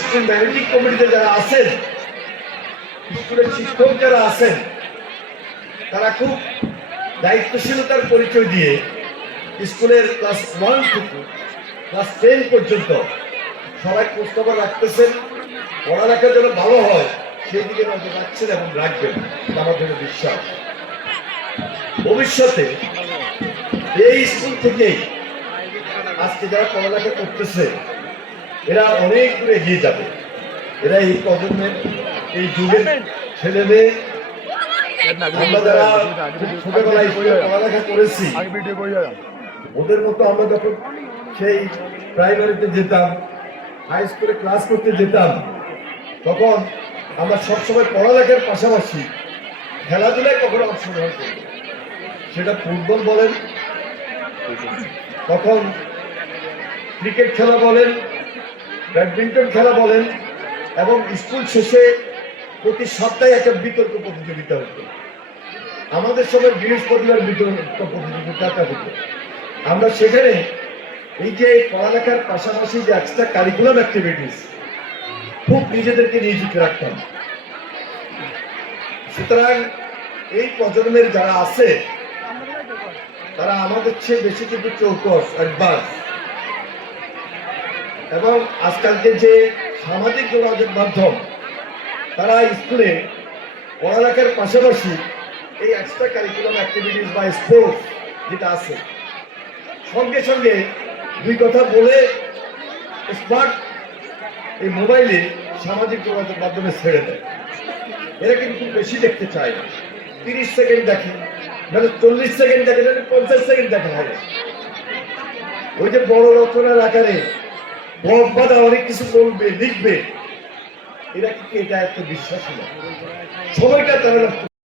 School managing কমিটিতে যারা আছেন, স্কুলের শিক্ষক যারা আছেন, তারা খুব দায়িত্বশীলতার পরিচয় দিয়ে স্কুলের ক্লাস 1 থেকে ক্লাস 10 পর্যন্ত সবাই খোঁজখবর রাখতেছেন। পড়ালেখা যেন ভালো হয় সেই দিকে নজর রাখছেন এবং রাখবেন, আমার জন্য বিশ্বাস। ভবিষ্যতে এই স্কুল থেকেই আজকে যারা পড়ালেখা করতেছে এরা অনেক দূরে এগিয়ে যাবে। এরা এই প্রজন্মের, এই যুগের ছেলে মেয়ে। আমরা যারা ছোটবেলায় পড়ালেখা করেছি ওদের মতো আমরা যখন সেই প্রাইমারিতে যেতাম, হাই স্কুলে ক্লাস করতে যেতাম, তখন আমরা সবসময় পড়ালেখার পাশাপাশি খেলাধুলায় কখনো অংশগ্রহণ করি। সেটা ফুটবল বলেন, তখন ক্রিকেট খেলা বলেন, ব্যাডমিন্টন খেলা বলেন, এবং স্কুল শেষে প্রতি সপ্তাহে একটা বিতর্ক প্রতিযোগিতা হতো। আমাদের সময় বৃহস্পতিবার বিতর্ক প্রতিযোগিতাটা হতো। আমরা সেখানে এই যে পড়ালেখার পাশাপাশি যে এক্সট্রা কারিকুলাম অ্যাক্টিভিটিস খুব নিজেদেরকে নিয়োজিত রাখতাম। সুতরাং এই প্রজন্মের যারা আছে তারা আমাদের চেয়ে বেশি কিন্তু চৌকস, অ্যাডভান্স। এবং আজকালকে যে সামাজিক যোগাযোগ মাধ্যম, তারা স্কুলে পড়ালেখার পাশাপাশি এই এক্সট্রা কারিকুলাম অ্যাক্টিভিটিস বা স্পোর্টস যেটা আছে, সঙ্গে সঙ্গে দুই কথা বলে স্মার্ট এই মোবাইলে সামাজিক যোগাযোগ মাধ্যমে ছেড়ে দেয়। এরা কিন্তু বেশি দেখতে চায় না। 30 সেকেন্ড দেখে, মানে 40 সেকেন্ড দেখে, 50 সেকেন্ড দেখা হয়। ওই যে বড় রচনার আকারে বড় অনেক কিছু বলবে, লিখবে, এরা কিন্তু এটা একটা বিশ্বাস না। সময়টা তারা